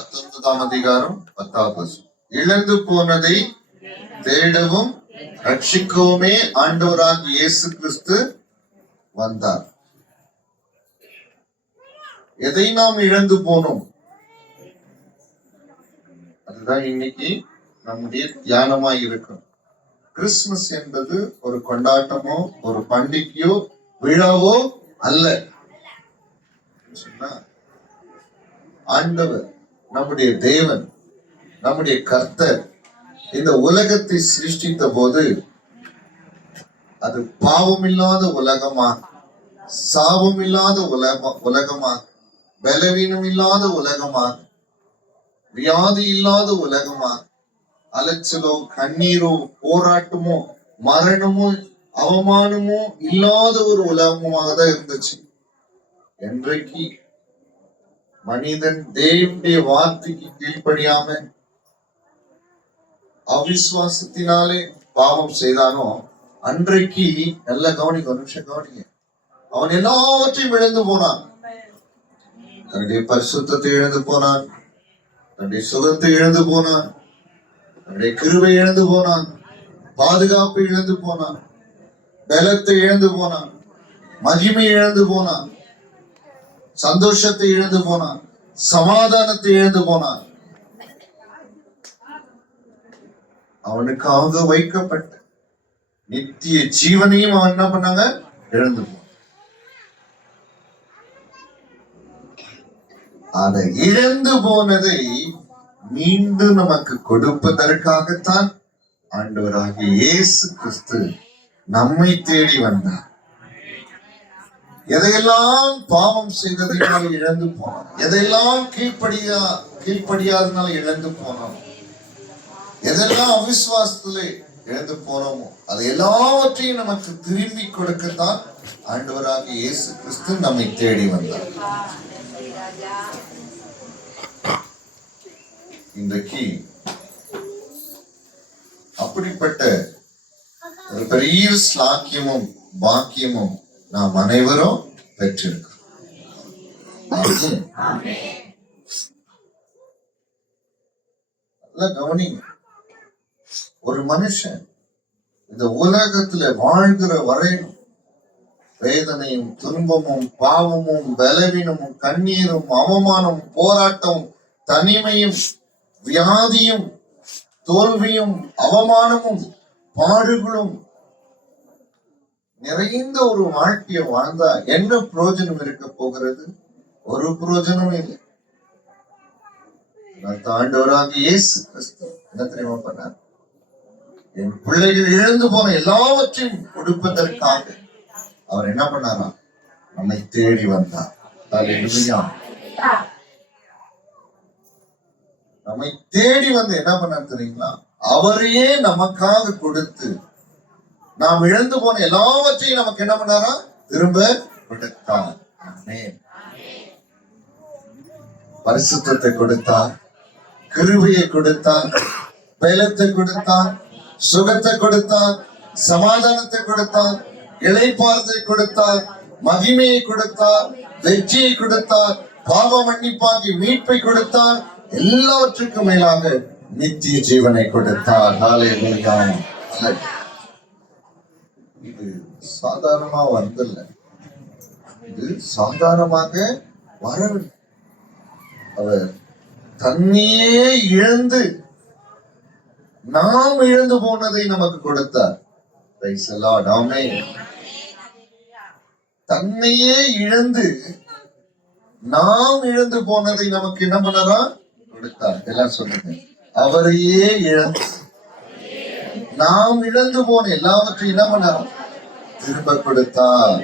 பத்தொன்பதாம் அதிகாரம் பத்தாவது இழந்து போனதை தேடவும் ரட்சிக்கவுமே ஆண்டவராக இயேசு கிறிஸ்து வந்தார். எதை நாம் இழந்து போனோம்? அதுதான் இன்னைக்கு நம்முடைய தியானமா இருக்கும் கிறிஸ்துமஸ் என்பது ஒரு கொண்டாட்டமோ ஒரு பண்டிகையோ விழாவோ அல்ல. சொன்னா ஆண்டவர் நம்முடைய தேவன் நம்முடைய கர்த்தர் இந்த உலகத்தை சிருஷ்டித்த போது அது பாவமில்லாத உலகமா சாபமில்லாத உலக உலகமா பலவீனம் இல்லாத உலகமா வியாதி இல்லாத உலகமா அலைச்சலோ கண்ணீரோ போராட்டமோ மரணமோ அவமானமோ இல்லாத ஒரு உலகமாக தான் இருந்துச்சு. என்றைக்கு மனிதன் தேவனுடைய வார்த்தைக்கு கீழ்ப்படியாம அவிசுவாசத்தினாலே பாவம் செய்தானோ அன்றைக்கு நல்ல கவனிக்க ஒரு நிமிஷம் கவனிங்க. அவன் எல்லாவற்றையும் இழந்து போனான். தன்னுடைய பரிசுத்தத்தை இழந்து போனான். தன்னுடைய சுகத்தை இழந்து போனான். தன்னுடைய கிருவை இழந்து போனான். பாதுகாப்பு இழந்து போனான். பலத்தை இழந்து போனான். மகிமை இழந்து போனான். சந்தோஷத்தை இழந்து போனான் சமாதானத்தை இழந்து போனான். அவனுக்காக வைக்கப்பட்ட நித்திய ஜீவனையும் அவன் என்ன பண்ணாங்க? இழந்து போனான். அதை இழந்து போனதை மீண்டும் நமக்கு கொடுப்பதற்காகத்தான் ஆண்டவராகிய இயேசு கிறிஸ்து நம்மை தேடி வந்தார். எதையெல்லாம் பாவம் செய்ததினால் இழந்து போனோம்? எதையெல்லாம் கீழ்ப்படியா கீழ்ப்படியாதனால இழந்து போனோம்? எதெல்லாம் அவிஸ்வாசத்துல இழந்து போனோமோ அது எல்லாவற்றையும் நமக்கு திரும்பி கொடுக்கத்தான் ஆண்டவராக இயேசு கிறிஸ்து நம்மை தேடி வந்தார். இன்றைக்கு அப்படிப்பட்ட ஒரு பெரிய ஸ்லாக்கியமும் பாக்கியமும் நாம் அனைவரும் பெற்றிருக்கிறோம். நல்லா கவனிங்க. ஒரு மனுஷன் இந்த உலகத்துல வாழ்கிற வரையும் வேதனையும் துன்பமும் பாவமும் பலவீனமும் கண்ணீரும் அவமானம் போராட்டம் தனிமையும் வியாதியும் தோல்வியும் அவமானமும் பாடுகளும் நிறைந்த ஒரு வாழ்க்கையை வாழ்ந்தா என்ன பிரயோஜனம் இருக்க போகிறது? ஒரு பிரயோஜனமும் இல்லை. நான் ஆண்டவராக இயேசு கிறிஸ்து என்ன தெரியுமா பண்ணார்? என் பிள்ளைகள் இழந்து போன எல்லாவற்றையும் கொடுப்பதற்காக அவர் என்ன பண்ணாரா? நம்மை தேடி வந்தார். நம்மை தேடி வந்து என்ன பண்ணார் தெரியுங்களா? அவரையே நமக்காக கொடுத்து நாம் இழந்து போன எல்லாவற்றையும் நமக்கு என்ன பண்ணாரா? திரும்ப கொடுத்தார். பரிசுத்தத்தை கொடுத்தார் கிருபையை கொடுத்தார் பலத்தை கொடுத்தார் சுகத்தை கொடுத்தார் சமாதானத்தை கொடுத்தார் இளைப்பாறுதலை கொடுத்தார் மகிமையை கொடுத்தார் வெற்றியை கொடுத்தார் பாவ மன்னிப்பாகி மீட்பை கொடுத்தார் எல்லாவற்றுக்கும் மேலாக நித்திய ஜீவனை கொடுத்தார். ஹalleluya. இது சாதாரணமா வந்தல்ல. இது சாதாரணமாக வரவில்லை. அவர் தன்னையே இழந்து நாம் இழந்து போனதை நமக்கு கொடுத்தார். தன்னையே இழந்து நாம் இழந்து போனதை நமக்கு என்ன பண்ணறா? கொடுத்தார். எல்லாம் சொல்லுங்க. அவரையே இழந்து. நாம் இழந்து போன எல்லாவற்றையும் என்ன பண்ணார்? திரும்ப கொடுத்தார்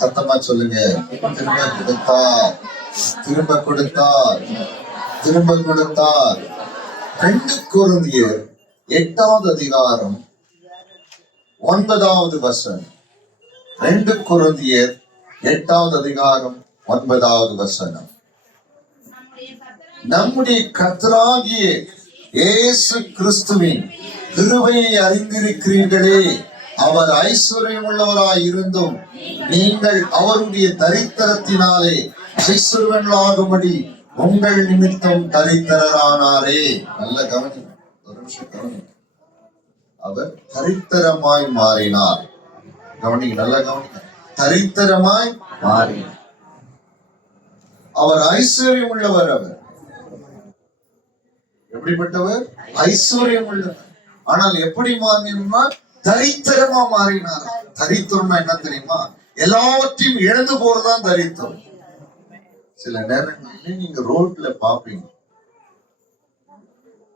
சத்தமா சொல்லுங்க. திரும்ப கொடுத்தார் திரும்ப கொடுத்தார் திரும்ப கொடுத்தார் ரெண்டு குருந்தியர் எட்டாவது அதிகாரம் ஒன்பதாவது வசனம். ரெண்டு குருந்தியர் எட்டாவது அதிகாரம் ஒன்பதாவது வசனம். நம்முடைய கர்த்தராகிய இயேசு கிறிஸ்துவின் கிருபையை அறிந்திருக்கிறீர்களே. அவர் ஐஸ்வர்யம் உள்ளவராய் இருந்தும் நீங்கள் அவருடைய தரித்திரத்தினாலே ஐஸ்வர்யங்களாகும்படி உங்கள் நிமித்தம் தரித்திரரானாரே. நல்ல கவனி ஒரு நிமிஷம் கவனி அவர் தரித்திரமாய் மாறினார். கவனி நல்ல கவனி தரித்திரமாய் மாறினார். அவர் ஐஸ்வர்யம் உள்ளவர் அவர். எப்படிப்பட்டவர்? ஐஸ்வர்யம் உள்ளவர் ஆனால் எப்படி மாறினா தரித்திரமா மாறினார். தரித்திரமா என்ன தெரியுமா? எல்லாவற்றையும் இழந்து போறதுதான் தரித்திரம். சில நேரங்களில் நீங்க ரோட்ல பாப்பீங்க.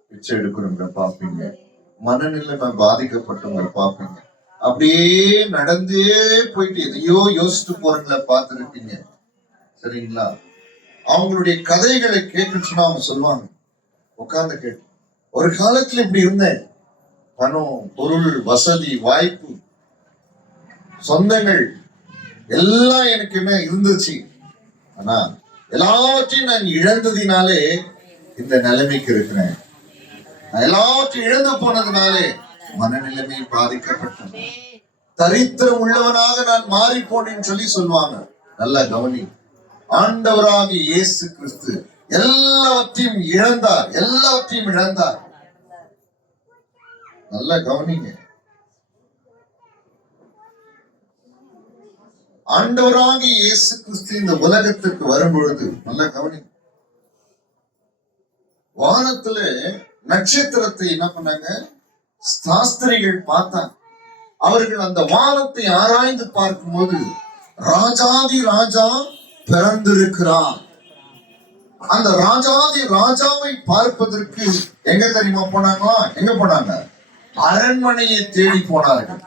பிச்சை எடுக்கிறவங்க பாப்பீங்க. மனநிலைமை பாதிக்கப்பட்டவங்க பாப்பீங்க. அப்படியே நடந்தே போயிட்டு எதையோ யோசிச்சுட்டு போறவங்கள பார்த்துருப்பீங்க. சரிங்களா? அவங்களுடைய கதைகளை கேட்டுச்சுன்னா அவங்க சொல்லுவாங்க. உட்கார்ந்து கேட்டு ஒரு காலத்துல இப்படி இருந்தேன். பணம் பொருள் வசதி வாய்ப்பு சொந்தங்கள் எல்லாம் எனக்கு என்ன இருந்துச்சு. ஆனா எல்லாவற்றையும் நான் இழந்ததினாலே இந்த நிலைமைக்கு இருக்கிறேன். நான் எல்லாவற்றையும் இழந்து போனதுனாலே மனநிலைமை பாதிக்கப்பட்டேன் தரித்திரம் உள்ளவனாக நான் மாறி போனேன்னு சொல்லி சொல்லுவாங்க. நல்லா கவனி. ஆண்டவராக இயேசு கிறிஸ்து எல்லாவற்றையும் இழந்தார். எல்லாவற்றையும் இழந்தார். நல்லா கவனிங்க. ஆண்டவராகி இயேசு கிறிஸ்து இந்த உலகத்துக்கு வரும்பொழுது நல்லா கவனிங்க. வானத்துல நட்சத்திரத்தை என்ன பண்ணாங்க? சாஸ்திரிகள் பார்த்தாங்க. அவர்கள் அந்த வானத்தை ஆராய்ந்து பார்க்கும்போது ராஜாதி ராஜா பிறந்திருக்கிறார். அந்த ராஜாதி ராஜாவை பார்ப்பதற்கு எங்க தெரியுமா போனாங்களா? எங்க போனாங்க? அரண்மனையை தேடி போனார்கள்.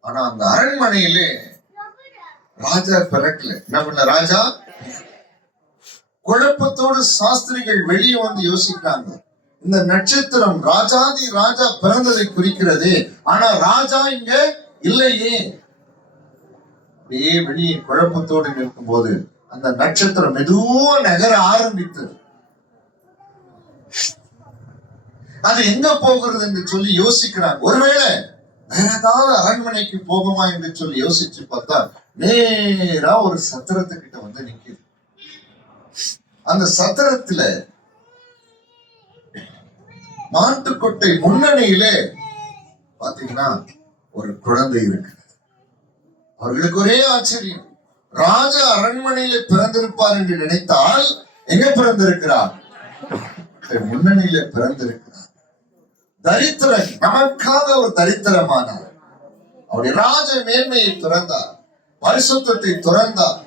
ஆனா அந்த அரண்மனையிலே ராஜா பிறக்கல. என்ன பண்ண ராஜா? குழப்பத்தோடு சாஸ்திரிகள் வெளியே வந்து யோசிக்கிறாங்க. இந்த நட்சத்திரம் ராஜாதி ராஜா பிறந்ததை குறிக்கிறது. ஆனா ராஜா இங்க இல்லையே. அப்படியே வெளியே குழப்பத்தோடு நிற்கும் போது அந்த நட்சத்திரம் மெதுவா நகர ஆரம்பித்தது. அது எங்க போகிறது என்று சொல்லி யோசிக்கிறார். ஒருவேளை வேற ஏதாவது அரண்மனைக்கு போகுமா என்று சொல்லி யோசிச்சு பார்த்தா நேரா ஒரு சத்திரத்துக்கிட்ட வந்து நிக்குது. அந்த சத்திரத்துல மாட்டுக்கொட்டை முன்னணியிலே பாத்தீங்கன்னா ஒரு குழந்தை இருக்கிறது. அவர்களுக்கு ஒரே ஆச்சரியம். ராஜா அரண்மனையில பிறந்திருப்பார் என்று நினைத்தால் எங்க பிறந்திருக்கிறார்? முன்னணியில பிறந்திருக்கிறார். தரித்திரன் நமக்காக ஒரு தரித்திரமானார். அவருடைய ராஜ மேன்மையை துறந்தார் பரிசுத்தத்தை துறந்தார்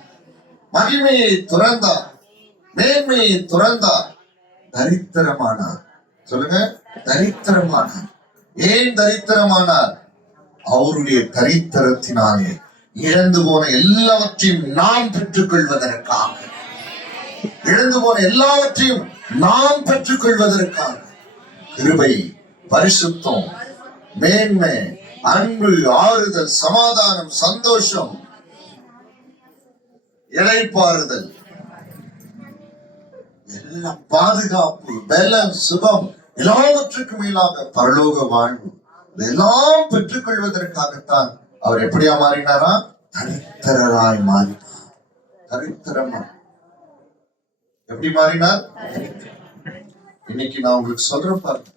மகிமையை துறந்தார் மேன்மையை துறந்தார். தரித்திரமானார். சொல்லுங்க தரித்திரமானார். ஏன் தரித்திரமானார்? அவருடைய தரித்திரத்தினாலே இழந்து போன எல்லாவற்றையும் நாம் பெற்றுக் கொள்வதற்காக இழந்து போன எல்லாவற்றையும் நாம் பெற்றுக் கொள்வதற்காக கிருபை பரிசுத்தம் மேன்மை அன்பு ஆறுதல் சமாதானம் சந்தோஷம் இழைப்பாறுதல் எல்லாம் பாதுகாப்பு பலம் சுகம் எல்லாவற்றுக்கும் மேலாக பரலோக வாழ்வு. எல்லாம் பெற்றுக் கொள்வதற்காகத்தான் அவர் எப்படியா மாறினாரா? தரித்திரராய் மாறினார். தரித்திரமா. எப்படி மாறினார்? இன்னைக்கு நான் உங்களுக்கு சொல்றேன் பாருங்க.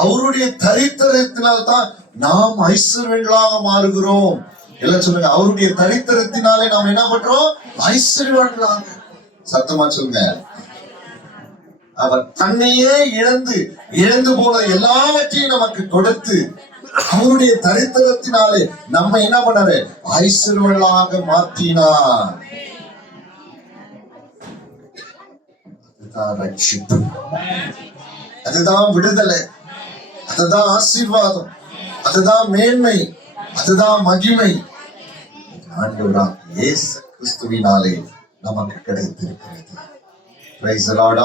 அவருடைய தரித்திரத்தினால் தான் நாம் ஐஸ்வர்யங்களாக மாறுகிறோம். எல்லாம் சொல்லுங்க அவருடைய தரித்திரத்தினாலே நாம் என்ன பண்றோம்? ஐஸ்வர்யவான்களாக சத்தமா சொல்லுங்க. அவர் தன்னையே இழந்து இழந்து போன எல்லாவற்றையும் நமக்கு கொடுத்து அவருடைய தரித்திரத்தினாலே நம்ம என்ன பண்ணாரு? ஐஸ்வர்யங்களாக மாற்றினார். அதுதான் ரட்சிப்பு. அதுதான் விடுதலை. அதுதான் ஆசீர்வாதம் அதுதான் மேன்மை அதுதான் மகிமை. ஆண்டவரா இயேசு கிறிஸ்துவினாலே நமக்கு கிடைத்திருக்கிறது. பிரைஸ் லார்ட்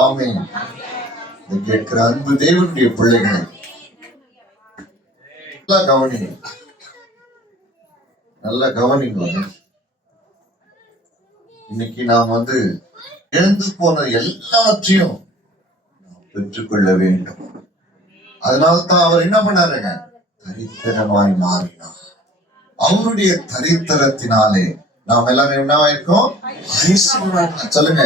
கேட்கிற அன்பு தேவனுடைய பிள்ளைகளை நல்லா கவனிங்க. நல்லா கவனிங்க. இன்னைக்கு நாம் வந்து எழுந்து போன எல்லாத்தையும் பெற்றுக்கொள்ள வேண்டும். அதனால தான் அவர் என்ன பண்ணாருங்க? தரித்திரமாய் மாறினார். அவருடைய தரித்திரத்தினாலே நாம் எல்லாரும் என்ன ஆயிருக்கோம்? சொல்லுங்க.